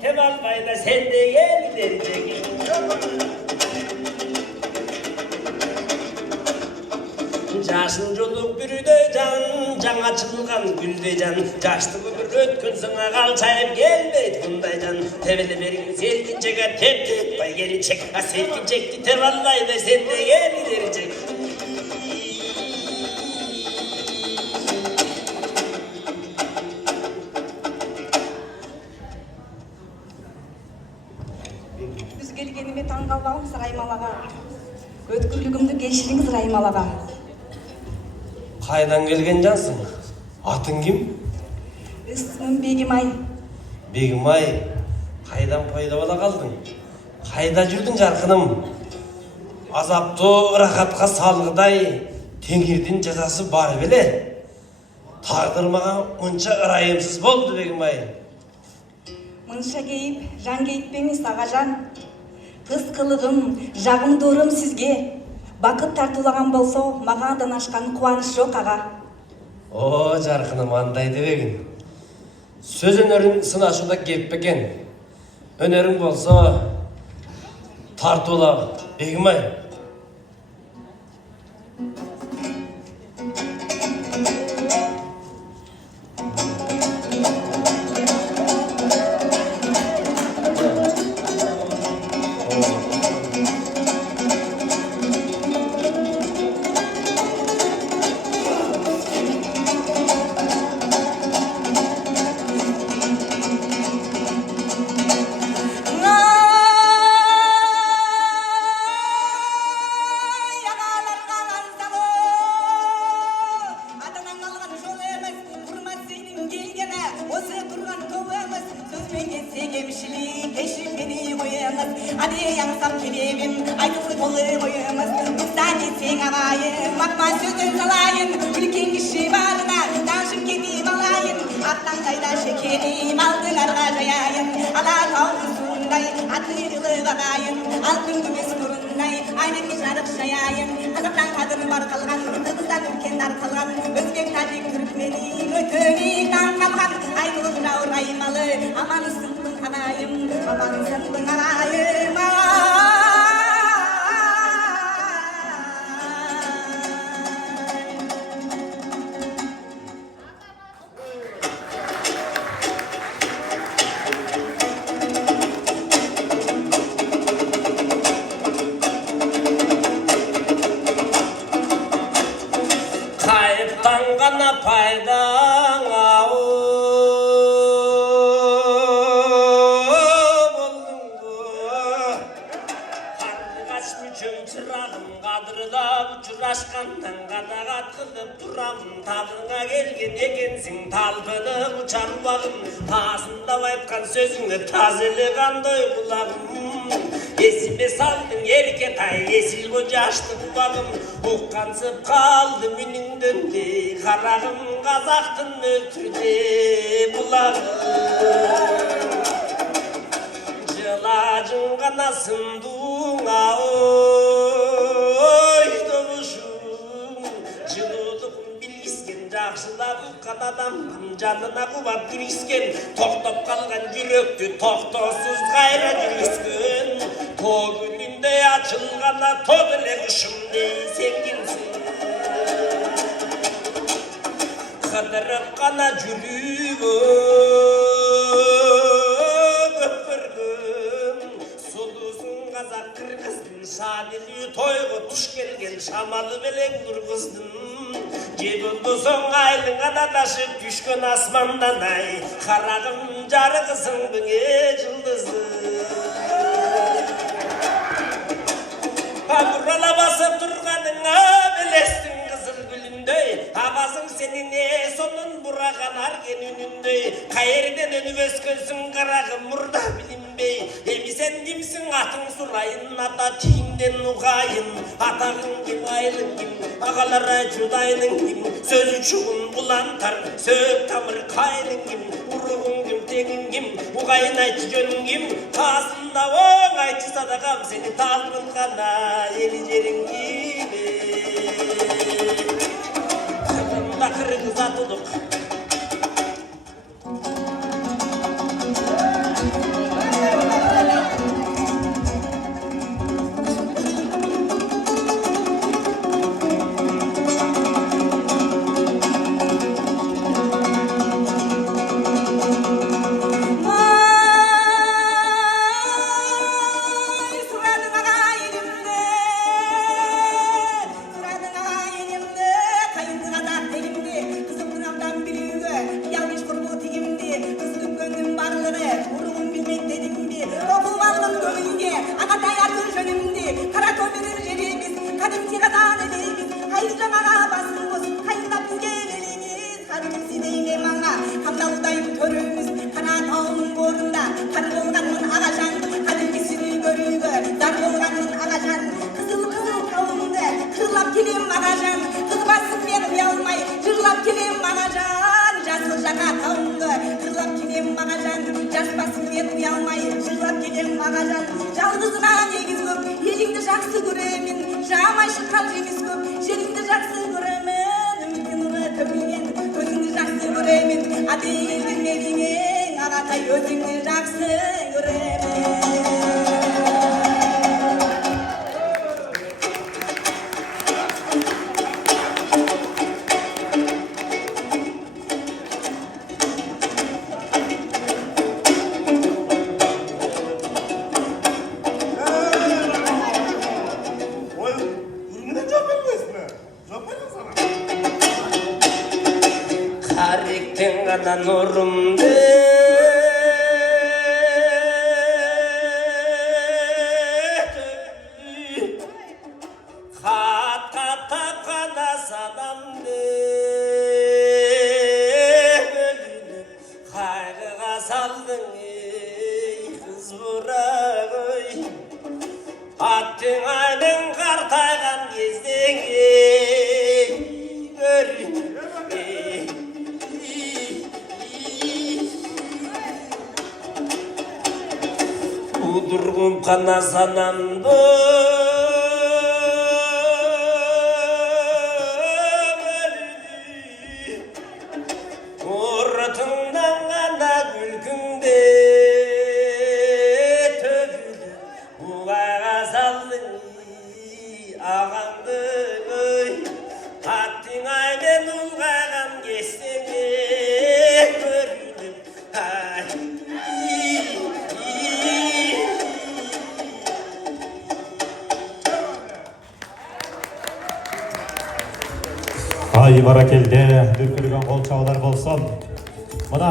Tevalbayda sen de gel derecek. Жашын жолук бүрүдө жан, жаңа чылган гүлдөй жан, жаштыгы бир өткөн сыңа калчайып келбейт мындай жан. Тебеле берген селкинчеге тептеппай келичек, а селкинчекти теп албайбы сен де кел дерчек. Биз келгениме таң калбагымыз Раймалага. Өткүрлүгүмдү кечириңиз Раймалага. Кайдан келген жансың? Атың ким? Ысмым Бегимай. Бегимай, кайдан пайда бола калдың? Кайда жүрдүң жаркыным? Азаптуу ырахатка салгыдай теңирдин жазасы бар беле. Тагдыр мага мынча ырайымсыз болду Бегимай. Мынча кейип, жан кейитпеңиз агажан. Кыз кылыгым, жагымдуулугум сизге. Бакыт тартуулаган болсо, мага андан ашкан кубаныч жок ага. О, жаркыным андай дебегин. Сөз өнөрүң сынашууда кеп бекен. Өнөрүң болсо тартуула Бегимай. Уккансып калды мүнүңдөн де, карагым казактын өлтүрдү булагым. Жылажың гана сындуңа, ой добушум. Жылуулугун билгискен, жакшылап уккан адамдын жанына кубат жүрүскөн. Токтоп калган жүрөктү токтоосуз кайра жүргүзгөн. Тогүнүндө ачылганда тод эле кушумдей сенгинсиң. Кыдырып гана жүрүгүм өпөргүм. Сулуусун казак кыргыздын, шанилүү тойго туш келген шамалы белең нур кыздын. Же болбосоң айлыңа да ташып түшкөн асмандан ай, карагым жарыгысың бүңе жылдызым. Бурала басып турганыңа белестин кызыл гүлүндөй, агасың сенин сонун бураган арген үнүндөй. Каерден өнүп өскөнсүң карагым мурда билинбей. Эми сен кимсиң атың сурайын, ата тийиңден угайын. Атагың ким, айлың ким, агалара жудайның ким. Сөзү чугун булантар, сөөк тамыр кайның ким. Уругуң ким, тегиң ким, угайын айтчы жөнүң ким. Таасында оң айтчы садагам сени таалмын гана. Ели жерің киме Кырымда кыргыз атылык сурап келем агажан жалгызына негиз көп элиңди жакшы көремин жамай шыккан жемис көп жериңди жакшы көремин үмүттү нуры төгүлген көзүңдү жакшы көремин адилдин элиңе агатай өзүңдү жакшы көремин. Харриктен гана нурумду хатка тапкан асадамды кайгыга салдың эй кыз бурак ой аттыңайдың картайган кездең Удургум кана санамды Муртыңдан гана күлкүңдө төгүлүп убайга салдың агаңды ой аттыңай мен улгайган кесене көрүнүп Ай баракелде, дүркүлгөн кол чабуулар болсун. Мына